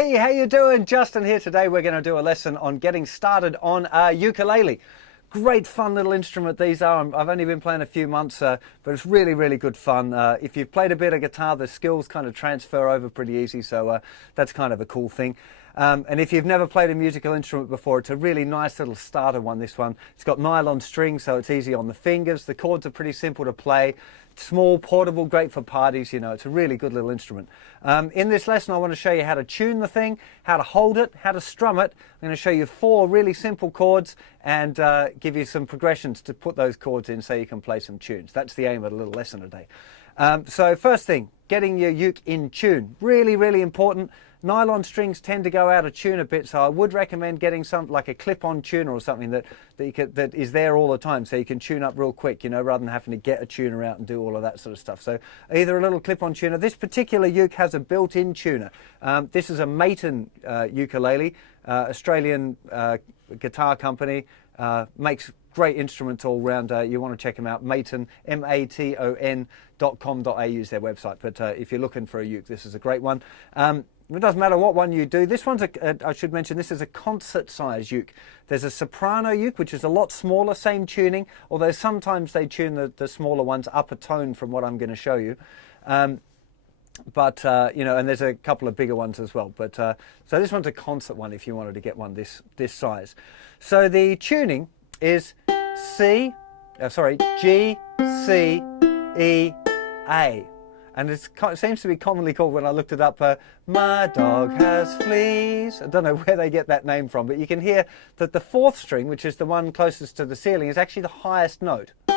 Hey, how you doing? Justin here. Today we're going to do a lesson on getting started on a ukulele. Great fun little instrument these are. I've only been playing a few months, but it's really, really good fun. If you've played a bit of guitar, the skills kind of transfer over pretty easy, so that's kind of a cool thing. And if you've never played a musical instrument before, it's a really nice little starter one, this one. It's got nylon strings, so it's easy on the fingers. The chords are pretty simple to play. Small, portable, great for parties, you know. It's a really good little instrument. In this lesson, I want to show you how to tune the thing, how to hold it, how to strum it. I'm going to show you 4 really simple chords and give you some progressions to put those chords in so you can play some tunes. That's the aim of the little lesson today. So first thing, getting your uke in tune. Really, really important. Nylon strings tend to go out of tune a bit, so I would recommend getting something like a clip-on tuner or something that is there all the time, so you can tune up real quick, you know, rather than having to get a tuner out and do all of that sort of stuff. So either a little clip-on tuner. This particular uke has a built-in tuner. This is a Maton ukulele, Australian guitar company, makes great instruments all round. You want to check them out. Maton, maton.com.au is their website. But if you're looking for a uke, this is a great one. It doesn't matter what one you do. This one's, I should mention, this is a concert-size uke. There's a soprano uke, which is a lot smaller, same tuning, although sometimes they tune the smaller ones up a tone from what I'm going to show you. You know, and there's a couple of bigger ones as well. But so this one's a concert one if you wanted to get one this size. So the tuning is G, C, E, A. And it seems to be commonly called, when I looked it up, my dog has fleas. I don't know where they get that name from, but you can hear that the 4th string, which is the one closest to the ceiling, is actually the highest note. So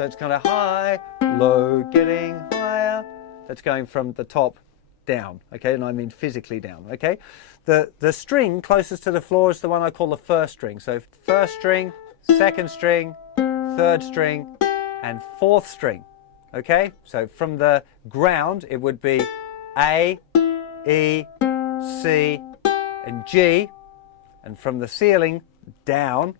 it's kind of high, low, getting higher. That's going from the top down, okay? And I mean physically down, okay? The string closest to the floor is the one I call the 1st string. So 1st string, 2nd string, 3rd string, and 4th string. Okay, so from the ground it would be A, E, C, and G, and from the ceiling down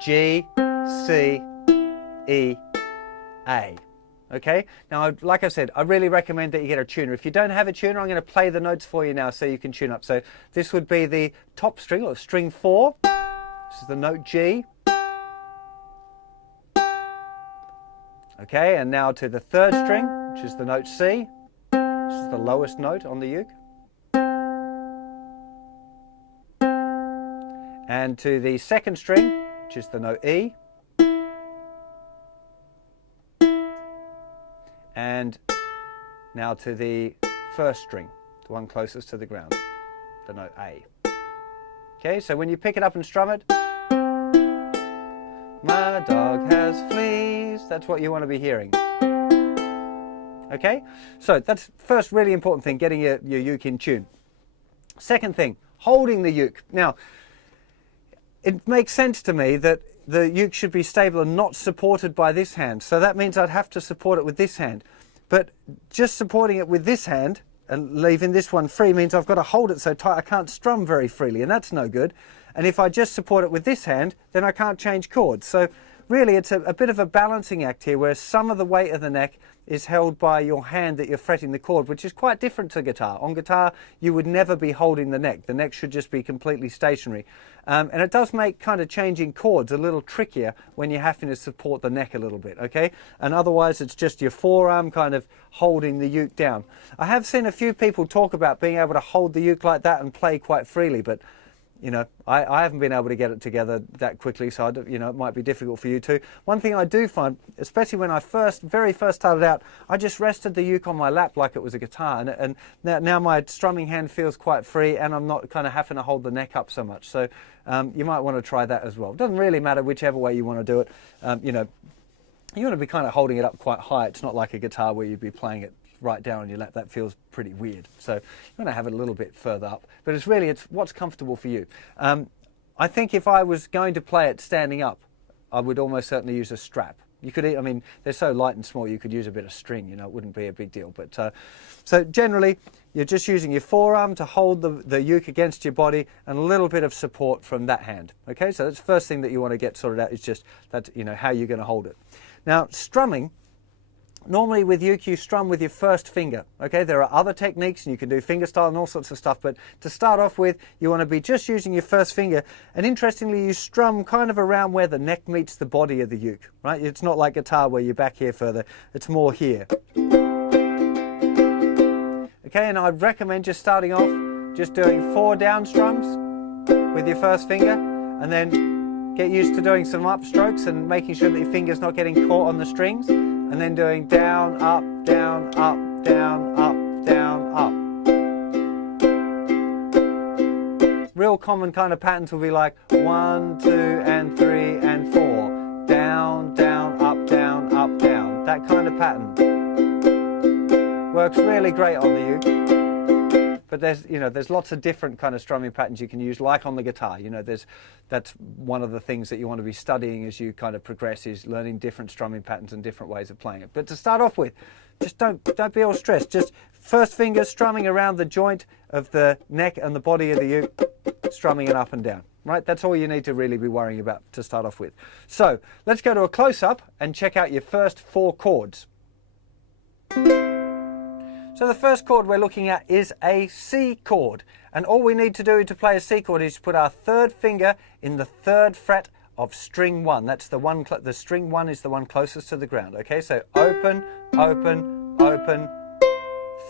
G, C, E, A. Okay, now like I said, I really recommend that you get a tuner. If you don't have a tuner, I'm going to play the notes for you now so you can tune up. So this would be the top string, or string 4. This is the note G. Okay, and now to the 3rd string, which is the note C. This is the lowest note on the uke. And to the 2nd string, which is the note E. And now to the 1st string, the one closest to the ground, the note A. Okay, so when you pick it up and strum it, my dog has fleas. That's what you want to be hearing. Okay? So that's first really important thing, getting your uke in tune. Second thing, holding the uke. Now, it makes sense to me that the uke should be stable and not supported by this hand. So that means I'd have to support it with this hand. But just supporting it with this hand and leaving this one free means I've got to hold it so tight I can't strum very freely, and that's no good. And if I just support it with this hand, then I can't change chords. So really it's a bit of a balancing act here, where some of the weight of the neck is held by your hand that you're fretting the chord, which is quite different to guitar. On guitar, you would never be holding the neck. The neck should just be completely stationary. And it does make kind of changing chords a little trickier when you're having to support the neck a little bit, okay? And otherwise, it's just your forearm kind of holding the uke down. I have seen a few people talk about being able to hold the uke like that and play quite freely, but you know, I haven't been able to get it together that quickly, so you know, it might be difficult for you too. One thing I do find, especially when I very first started out, I just rested the uke on my lap like it was a guitar, and now my strumming hand feels quite free, and I'm not kind of having to hold the neck up so much. So you might want to try that as well. It doesn't really matter whichever way you want to do it. You know, you want to be kind of holding it up quite high. It's not like a guitar where you'd be playing it right down on your lap. That feels pretty weird. So you want to have it a little bit further up. But it's what's comfortable for you. I think if I was going to play it standing up, I would almost certainly use a strap. You could, I mean, they're so light and small, you could use a bit of string, you know, it wouldn't be a big deal. But so generally, you're just using your forearm to hold the uke against your body, and a little bit of support from that hand. Okay, so that's the first thing that you want to get sorted out, is just that, you know, how you're going to hold it. Now, strumming Normally with uke you strum with your first finger, okay? There are other techniques and you can do fingerstyle and all sorts of stuff, but to start off with, you want to be just using your first finger. And interestingly, you strum kind of around where the neck meets the body of the uke, right? It's not like guitar where you're back here further, it's more here. Okay, and I'd recommend just starting off, just doing 4 down strums with your first finger, and then get used to doing some upstrokes and making sure that your finger's not getting caught on the strings. And then doing down, up, down, up, down, up, down, up. Real common kind of patterns will be like 1, 2, and 3, and 4. Down, down, up, down, up, down. That kind of pattern. Works really great on the uke. But there's lots of different kind of strumming patterns you can use, like on the guitar. That's one of the things that you want to be studying as you kind of progress, is learning different strumming patterns and different ways of playing it. But to start off with, just don't be all stressed. Just first finger strumming around the joint of the neck and the body of the uke, strumming it up and down. Right? That's all you need to really be worrying about to start off with. So let's go to a close-up and check out your first 4 chords. So the first chord we're looking at is a C chord, and all we need to do to play a C chord is put our third finger in the 3rd fret of string 1. That's the one. The string 1 is the one closest to the ground. Okay, so open, open, open,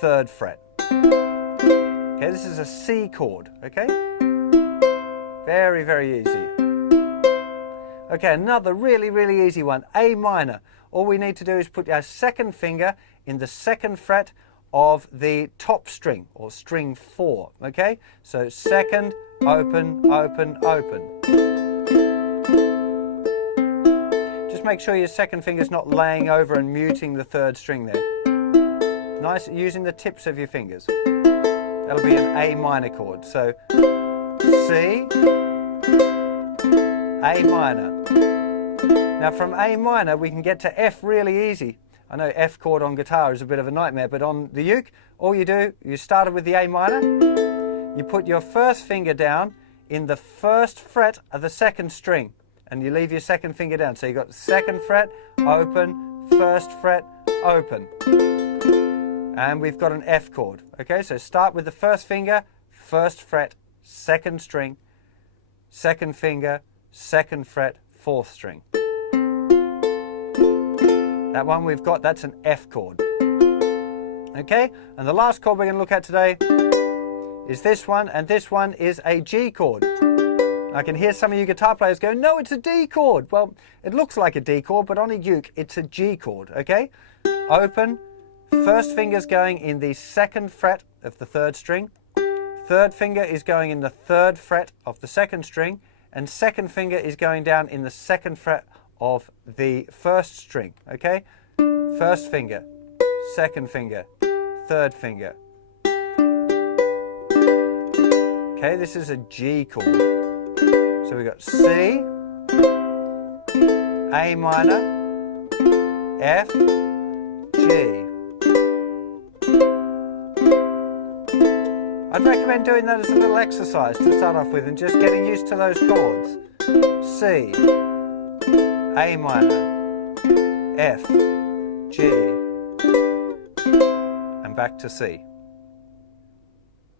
3rd fret. Okay, this is a C chord. Okay, very, very easy. Okay, another really, really easy one, A minor. All we need to do is put our second finger in the 2nd fret of the top string, or string 4, okay? So 2nd, open, open, open. Just make sure your 2nd finger's not laying over and muting the 3rd string there. Nice, using the tips of your fingers. That'll be an A minor chord. So C, A minor. Now from A minor we can get to F really easy. I know F chord on guitar is a bit of a nightmare, but on the uke, all you do, you started with the A minor, you put your first finger down in the 1st fret of the 2nd string, and you leave your 2nd finger down. So you've got 2nd fret, open, 1st fret, open. And we've got an F chord. Okay, so start with the 1st finger, 1st fret, 2nd string, 2nd finger, 2nd fret, 4th string. That one we've got, that's an F chord. Okay, and the last chord we're going to look at today is this one, and this one is a G chord. I can hear some of you guitar players go, no, it's a D chord. Well, it looks like a D chord, but on a uke, it's a G chord, okay? Open, 1st finger's going in the 2nd fret of the 3rd string, 3rd finger is going in the 3rd fret of the 2nd string, and 2nd finger is going down in the 2nd fret of the 1st string, okay? 1st finger, 2nd finger, 3rd finger. Okay, this is a G chord. So we've got C, A minor, F, G. I'd recommend doing that as a little exercise to start off with and just getting used to those chords. C, A minor, F, G, and back to C.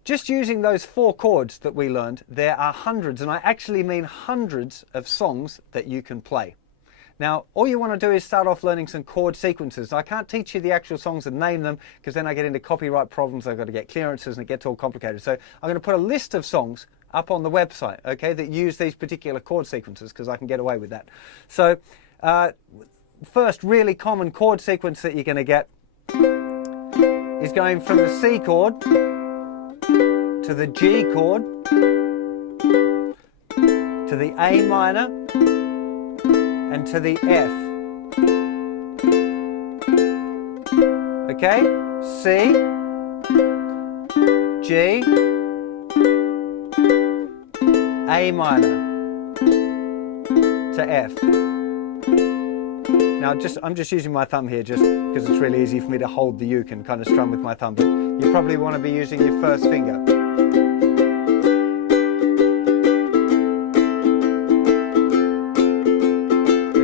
Just using those 4 chords that we learned, there are hundreds, and I actually mean hundreds of songs that you can play. Now, all you want to do is start off learning some chord sequences. I can't teach you the actual songs and name them, because then I get into copyright problems. I've got to get clearances and it gets all complicated. So I'm going to put a list of songs up on the website, okay, that use these particular chord sequences, because I can get away with that. So first really common chord sequence that you're going to get is going from the C chord to the G chord to the A minor and to the F. Okay, C, G, A minor to F. Now I'm just using my thumb here just because it's really easy for me to hold the uke and kind of strum with my thumb, but you probably want to be using your first finger.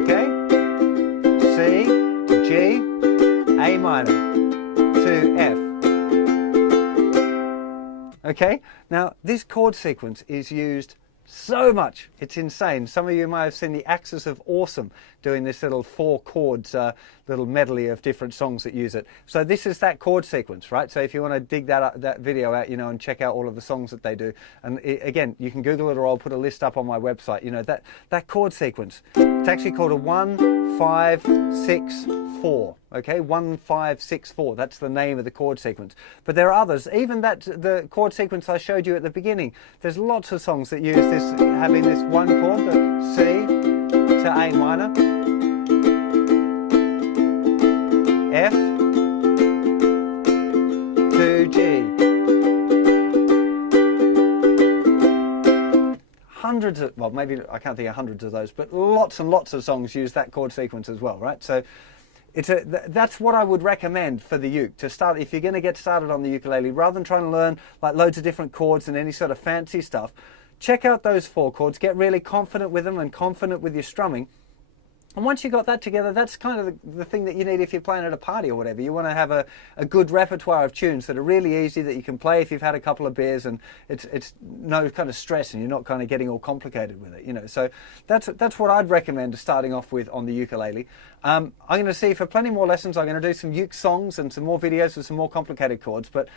Okay, C, G, A Okay, now this chord sequence is used so much, it's insane. Some of you might have seen the Axis of Awesome doing this little 4 chords, little medley of different songs that use it. So this is that chord sequence, right? So if you want to dig that video out, you know, and check out all of the songs that they do, and again, you can Google it, or I'll put a list up on my website. You know, that chord sequence, it's actually called a 1, 5, 6, 4. Okay, 1, 5, 6, 4. That's the name of the chord sequence. But there are others. Even the chord sequence I showed you at the beginning. There's lots of songs that use this, having this one chord, the C to A minor, F to G. Hundreds of, well, maybe I can't think of hundreds of those, but lots and lots of songs use that chord sequence as well, right? So that's what I would recommend for the uke, to start. If you're going to get started on the ukulele, rather than trying to learn like loads of different chords and any sort of fancy stuff, check out those 4 chords, get really confident with them and confident with your strumming. And once you've got that together, that's kind of the thing that you need if you're playing at a party or whatever. You want to have a good repertoire of tunes that are really easy, that you can play if you've had a couple of beers, and it's no kind of stress, and you're not kind of getting all complicated with it, you know. So that's what I'd recommend starting off with on the ukulele. I'm going to see for plenty more lessons. I'm going to do some uke songs and some more videos with some more complicated chords. But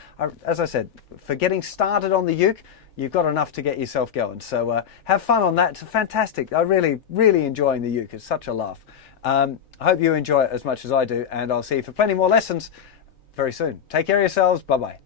as I said, for getting started on the uke, you've got enough to get yourself going. So have fun on that. It's fantastic. I'm really enjoying the uke. It's such a laugh. I hope you enjoy it as much as I do, and I'll see you for plenty more lessons very soon. Take care of yourselves. Bye-bye.